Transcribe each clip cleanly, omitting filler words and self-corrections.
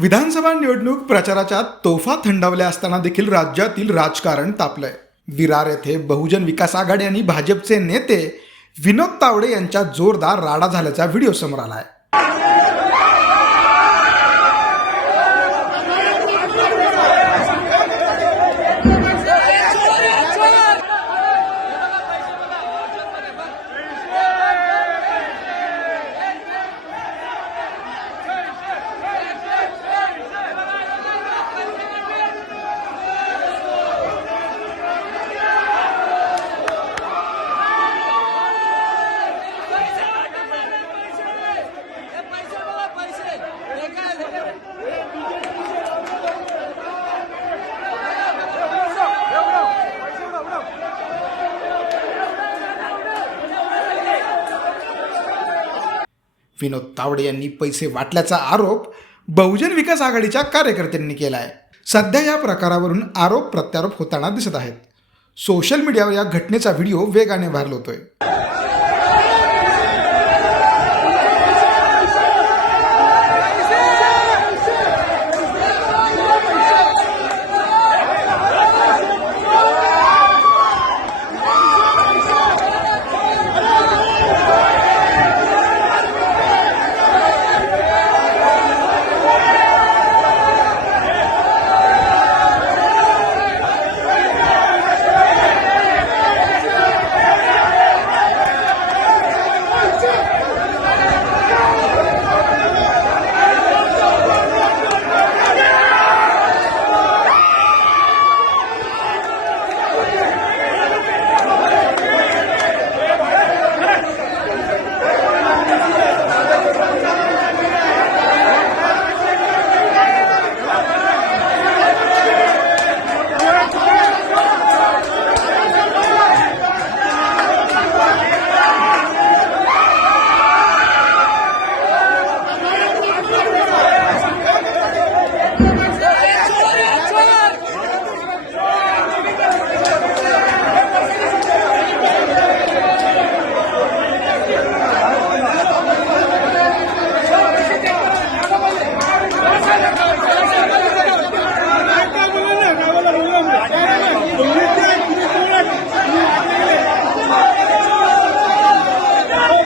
विधानसभा निवडणूक प्रचाराच्या तोफा थंडावल्या असताना देखील राज्यातील राजकारण तापलंय। विरार येथे बहुजन विकास आघाडी आणि भाजपचे नेते विनोद तावडे यांच्या जोरदार राडा झाल्याचा व्हिडिओ समोर आलाय। विनोद तावडे यांनी पैसे वाटल्याचा आरोप बहुजन विकास आघाडीच्या कार्यकर्त्यांनी केला आहे। सध्या या प्रकारावरून आरोप प्रत्यारोप होताना दिसत आहेत। सोशल मीडियावर या घटनेचा व्हिडिओ वेगाने व्हायरल होतोय।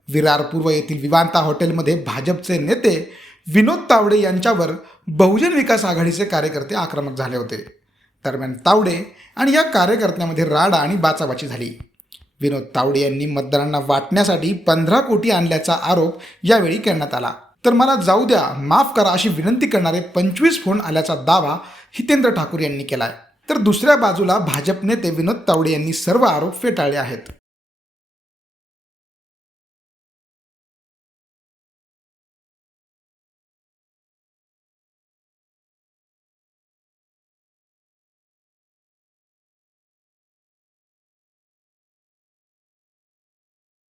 विरार पूर्व येथील विवांता हॉटेलमध्ये भाजपचे नेते विनोद तावडे यांच्यावर बहुजन विकास आघाडीचे कार्यकर्ते आक्रमक झाले होते। दरम्यान तावडे आणि या कार्यकर्त्यांमध्ये राडा आणि बाचाबाची झाली। विनोद तावडे यांनी मतदारांना वाटण्यासाठी 15 कोटी आणल्याचा आरोप यावेळी करण्यात आला। तर मला जाऊ द्या, माफ करा अशी विनंती करणारे 25 फोन आल्याचा दावा हितेंद्र ठाकूर यांनी केलाय। तर दुसऱ्या बाजूला भाजप नेते विनोद तावडे यांनी सर्व आरोप फेटाळले आहेत।